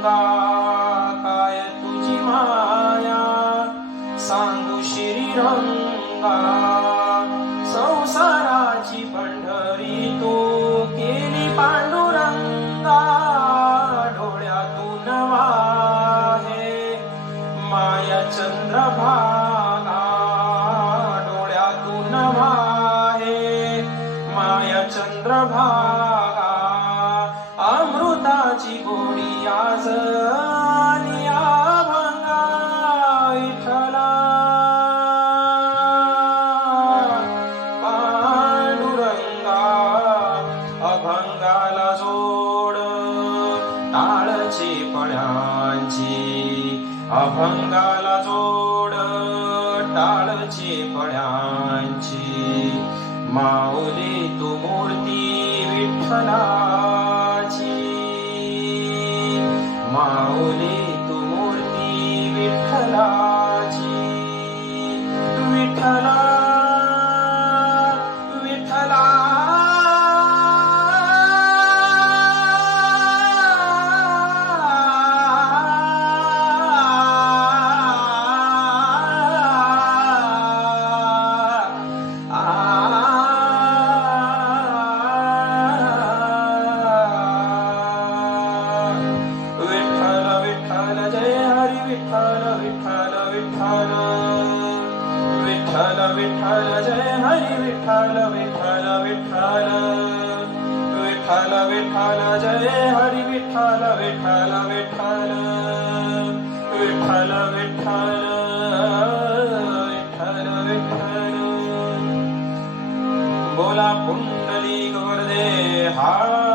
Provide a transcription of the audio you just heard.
पांडुरंगा काय तुझी माया सांगू श्रीरंगा संसाराची पंढरी तू केली पांडुरंगा डोळ्यातून वाहे माया चंद्रभागा डोळ्यातून वाहे माया चंद्रभागा अमृताची गोडी आज अभंगा विठ्ठला पांडुरंगा अभंगाला जोड टाळची पळ्यांची अभंगाला जोड टाळची पळ्यांची माऊली तू मूर्ती विठ्ठलाची माऊली तू मूर्ती विठ्ठलाची विठ्ठला विठ्ठला विठ्ठल विठ्ठल विठ्ठल विठ्ठल विठ्ठल जय हरी विठ्ठल विठ्ठल विठ्ठल विठ्ठल विठ्ठल जय हरी विठ्ठल विठ्ठल विठ्ठल विठ्ठल विठ्ठल विठ्ठल विठ्ठल बोला पुंडलिक वरदे हा